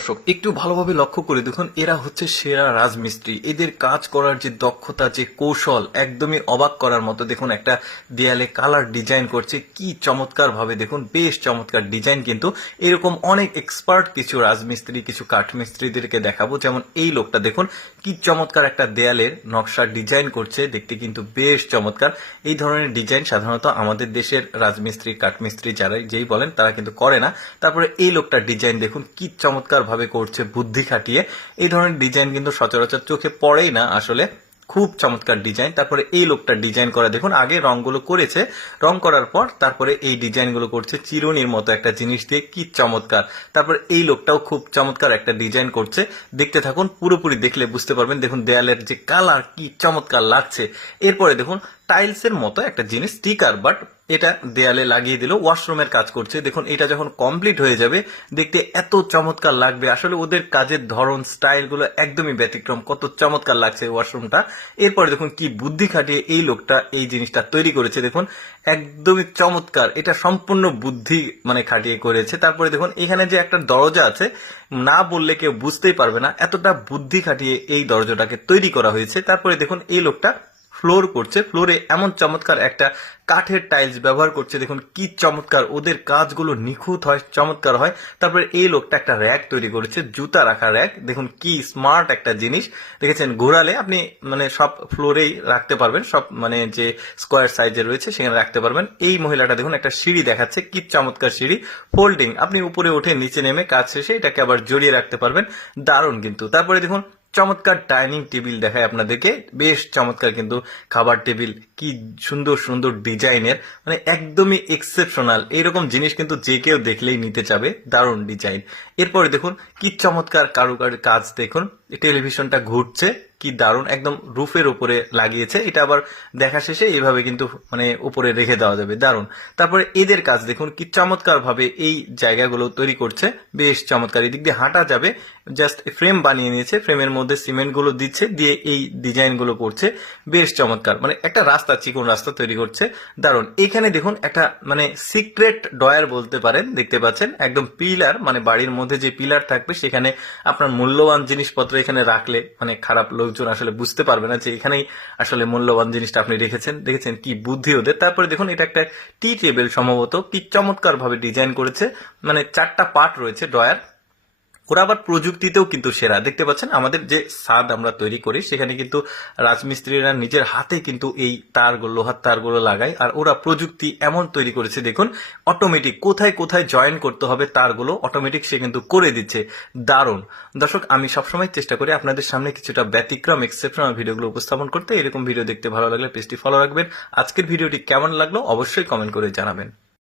দর্শক একটু ভালোভাবে লক্ষ্য করে দেখুন, এরা হচ্ছে সেরা রাজমিস্ত্রি। এদের কাজ করার যে দক্ষতা, যে কৌশল, একদমই অবাক করার মতো। দেখুন একটা দেয়ালে কালার ডিজাইন করছে, কি চমৎকার ভাবে। দেখুন বেশ চমৎকার ডিজাইন। কিন্তু এরকম অনেক এক্সপার্ট কিছু রাজমিস্ত্রি, কিছু কাঠমিস্ত্রিদেরকে দেখাবো। যেমন এই লোকটা দেখুন কি চমৎকার একটা দেয়ালের নকশা ডিজাইন করছে, দেখতে কিন্তু বেশ চমৎকার। এই ধরনের ডিজাইন সাধারণত আমাদের দেশের রাজমিস্ত্রি, কাঠমিস্ত্রি যারাই যেই বলেন তারা কিন্তু করে না। তারপরে এই লোকটা ডিজাইন দেখুন কি চমৎকার ভাবে করছে বুদ্ধি খাটিয়ে। এই ধরনের ডিজাইন কিন্তু সচরাচর চোখে পড়েই না আসলে, খুব চমৎকার ডিজাইন। তারপরে এই লোকটা ডিজাইন করা দেখুন, আগে রংগুলো করেছে, রং করার পর তারপরে এই ডিজাইনগুলো করছে চিরুনির মতো একটা জিনিস দিয়ে, কি চমৎকার। তারপরে এই লোকটাও খুব চমৎকার একটা ডিজাইন করছে, দেখতে থাকুন, পুরোপুরি দেখলে বুঝতে পারবেন। দেখুন দেয়ালের যে কালার কি চমৎকার লাগছে। এরপরে দেখুন টাইলসের মতো একটা জিনিস, স্টিকার, বাট এটা দেয়ালে লাগিয়ে দিল, ওয়াশরুমের কাজ করছে। দেখুন এটা যখন কমপ্লিট হয়ে যাবে দেখতে এত চমৎকার লাগবে। আসলে ওদের কাজের ধরন, স্টাইল গুলো একদমই ব্যতিক্রম, কত চমৎকার লাগছে ওয়াশরুমটা। এরপরে দেখুন কি বুদ্ধি খাটিয়ে এই লোকটা এই জিনিসটা তৈরি করেছে। দেখুন একদমই চমৎকার, এটা সম্পূর্ণ বুদ্ধি খাটিয়ে করেছে। তারপরে দেখুন এখানে যে একটা দরজা আছে, না বললে কেউ বুঝতেই পারবে না, এতটা বুদ্ধি খাটিয়ে এই দরজাটাকে তৈরি করা হয়েছে। তারপরে দেখুন এই লোকটা ফ্লোর করছে, ফ্লোরে এমন চমৎকার একটা কাঠের টাইলস ব্যবহার করছে। দেখুন কি চমৎকার, ওদের কাজগুলো নিখুঁত হয়, চমৎকার হয়। তারপরে এই লোকটা একটা র্যাক তৈরি করেছে, জুতা রাখা র্যাক। দেখুন কি স্মার্ট একটা জিনিস, দেখেছেন ঘোরালে আপনি সব ফ্লোরেই রাখতে পারবেন, সব যে স্কোয়ার সাইজে রয়েছে সেখানে রাখতে পারবেন। এই মহিলাটা দেখুন একটা সিঁড়ি দেখাচ্ছে, কি চমৎকার সিঁড়ি, ফোল্ডিং, আপনি উপরে উঠে নিচে নেমে কাজ শেষে এটাকে আবার জড়িয়ে রাখতে পারবেন, দারুণ কিন্তু। তারপরে দেখুন চমৎকার ডাইনিং টেবিল দেখায় আপনাদেরকে, বেশ চমৎকার কিন্তু খাবার টেবিল, কি সুন্দর সুন্দর ডিজাইনের, একদমই এক্সেপশনাল। এইরকম জিনিস কিন্তু যে কেউ দেখলেই নিতে চাবে, দারুণ ডিজাইন। এরপরে দেখুন কি চমৎকার কারুকার কাজ। দেখুন টেলিভিশনটা ঘুরছে, কি দারুণ, একদম রুফের উপরে লাগিয়েছে। এটা আবার দেখা শেষে এইভাবে কিন্তু উপরে রেখে দেওয়া যাবে, দারুণ। তারপরে এদের কাজ দেখুন কি চমৎকার ভাবে এই জায়গাগুলো তৈরি করছে, বেশ চমৎকার। এদিক দিয়ে হাঁটা যাবে, জাস্ট ফ্রেম বানিয়ে নিয়েছে, ফ্রেমের মধ্যে সিমেন্ট গুলো দিচ্ছে, দিয়ে এই ডিজাইন গুলো করছে, বেশ চমৎকার। একটা রাস্তা, চিকন রাস্তা তৈরি করছে, দারুণ। এখানে দেখুন একটা সিক্রেট ডয়ার বলতে পারেন, দেখতে পাচ্ছেন একদম পিলার, বাড়ির মধ্যে যে পিলার থাকবে সেখানে আপনার মূল্যবান জিনিসপত্র এখানে রাখলে খারাপ লোকজন আসলে বুঝতে পারবে না যে এখানেই আসলে মূল্যবান জিনিসটা আপনি রেখেছেন। দেখেছেন কি বুদ্ধি ওদের। তারপরে দেখুন এটা একটা টি টেবিল সম্ভবত, কি চমৎকার ভাবে ডিজাইন করেছে, 4টা পার্ট রয়েছে ডয়ার। ওরা আবার প্রযুক্তিতেও কিন্তু সেরা, দেখতে পাচ্ছেন আমাদের যে ছাদ আমরা তৈরি করি সেখানে কিন্তু রাজমিস্ত্রিরা নিজের হাতে কিন্তু এই তারগুলো, লোহার তারগুলো লাগায়। আর ওরা প্রযুক্তি এমন তৈরি করেছে দেখুন, অটোমেটিক কোথায় কোথায় জয়েন করতে হবে তারগুলো অটোমেটিক সে কিন্তু করে দিচ্ছে, দারুণ। দর্শক আমি সবসময় চেষ্টা করি আপনাদের সামনে কিছুটা ব্যতিক্রম, এক্সেপশনাল ভিডিওগুলো উপস্থাপন করতে। এরকম ভিডিও দেখতে ভালো লাগলে পেজটি ফলো রাখবেন। আজকের ভিডিওটি কেমন লাগলো অবশ্যই কমেন্ট করে জানাবেন।